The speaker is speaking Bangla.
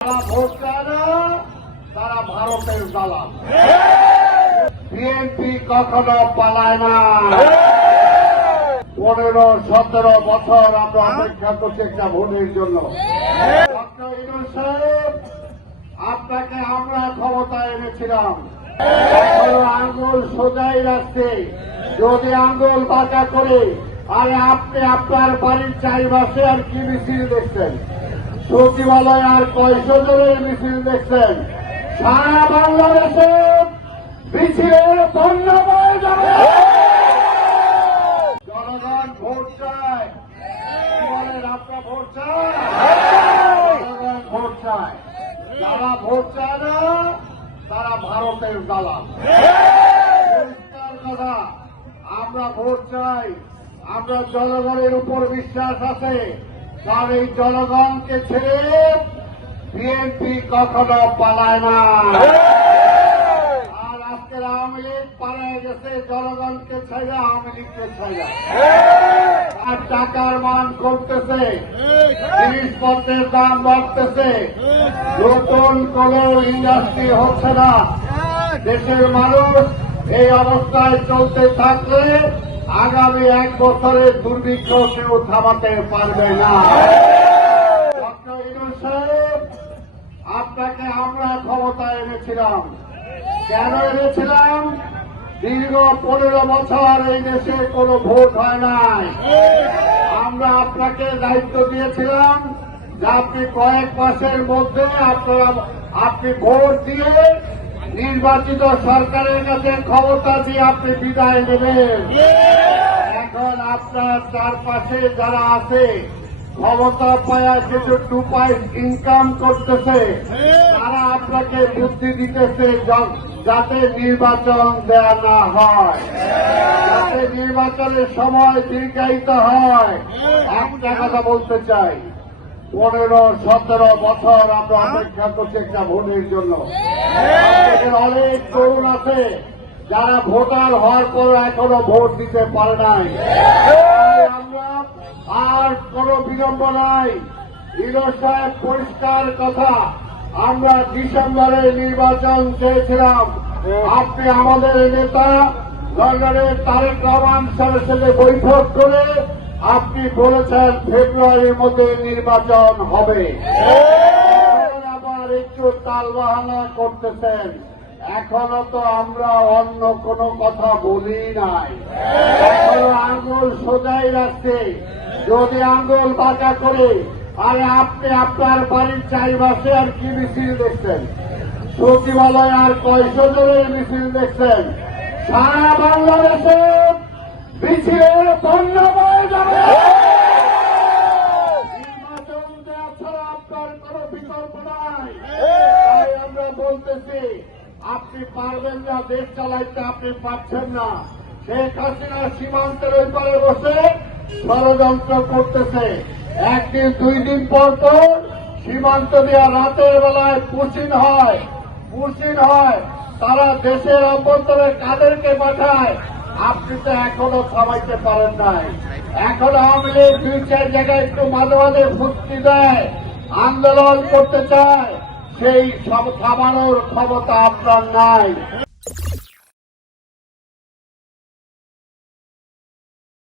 যারা ভোট দেয় না, তারা ভারতের দালাল। বিএনপি কখনো পালায় না। পনেরো, সতেরো বছর আমরা অপেক্ষা করছি একটা ভোটের জন্য। আপনাকে আমরা ক্ষমতায় এনেছিলাম। আঙ্গুল সোজাই রাখছে যদি আঙ্গুল বাঁকা করে, আরে আপনি আপনার বাড়ির চারিপাশে আর কি মিছিল দেখছেন? সচিবালয় আর কয়শো জনের মিছিল দেখছেন। সারা বাংলাদেশে মিছিলের বন্যা বয়ে যাবে জনগণ ভোট চায়। বলেন আপনার ভোট চায়। জনগণ ভোট চায়। যারা ভোট চায় না, তারা ভারতের দালাল। কথা, আমরা ভোট চাই। আমরা জনগণের উপর বিশ্বাস আছে। কারণ এই জনগণকে ছেড়ে বিএনপি কখনো পালায় না। আর আজকের আওয়ামী লীগ পালায় গেছে জনগণকে ছাইরা আওয়ামী লীগকে ছাইরা। আর টাকার মান কমতেছে জিনিসপত্রের দাম বাড়তেছে। নতুন কোন ইন্ডাস্ট্রি হচ্ছে না। দেশের মানুষ এই অবস্থায় চলতে থাকলে আগামী এক বছরের দুর্ভিক্ষ কেউ থামাতে পারবে না। আপনাকে আমরা ক্ষমতা এনেছিলাম। কেন এনেছিলাম? দীর্ঘ পনেরো বছর এই দেশে কোনো ভোট হয় নাই। আমরা আপনাকে দায়িত্ব দিয়েছিলাম যে আপনি কয়েক মাসের মধ্যে আপনারা আপনি ভোট দিয়ে নির্বাচিত সরকারের কাছে ক্ষমতা দিয়ে আপনি বিদায় নেবেন। এখন আপনার চারপাশে যারা আছে, ক্ষমতা পায়া কিছু টু পয়েন্ট ইনকাম করতেছে। তারা আপনাকে বুদ্ধি দিতেছে যাতে নির্বাচন দেয়া না হয়। যাতে নির্বাচনের সময় দীর্ঘায়িত হয়। একটা কথা বলতে চাই। পনেরো, সতেরো বছর আমরা অপেক্ষা করছি একটা ভোটের জন্য। অনেক তরুণ আছে, যারা ভোটার হওয়ার পর এখনও ভোট দিতে পারে নাই। আমরা আর কোনো বিলম্ব নাই। সাহেব, পরিষ্কার কথা, আমরা ডিসেম্বরে নির্বাচন চেয়েছিলাম। আপনি আমাদের নেতা লন্ডনের তারেক রহমান সাথে বৈঠক করে আপনি বলেছেন ফেব্রুয়ারির মধ্যে নির্বাচন হবে। আবার একটু তালবাহানা করতেছেন। এখনও তো আমরা অন্য কোনো কথা বলি নাই। এখনও আঙ্গুল সোজাই রাখছে। যদি আঙ্গুল বাঁকা করে আরে আপনি আপনার বাড়ির চারিপাশে আর কি মিছিল দেখছেন? সচিবালয় আর কয়শো জনের মিছিল দেখছেন? সারা বাংলাদেশে মিছিলের বন্যা বয়ে যাবে নির্বাচন দেওয়া ছাড়া আপনার কোনো বিকল্প নাই। তাই আমরা বলতেছি আপনি পারবেন না দেশ চালাইতে আপনি পারছেন না। শেখ হাসিনা সীমান্তের ওই পারে বসে ষড়যন্ত্র করতেছে। একদিন দুই দিন পর পর সীমান্ত দেওয়া রাতের বেলায় পুচিন হয় পুচিন হয়। তারা দেশের অভ্যন্তরে কাদেরকে পাঠায়? আপনি তো এখনও থামাইতে পারেন নাই। এখন আওয়ামী লীগ দুই, চার জায়গায় একটু মাঝে মাঝে ফুটতি দেয়, আন্দোলন করতে চায়, সেই থামানোর ক্ষমতা আপনার নাই।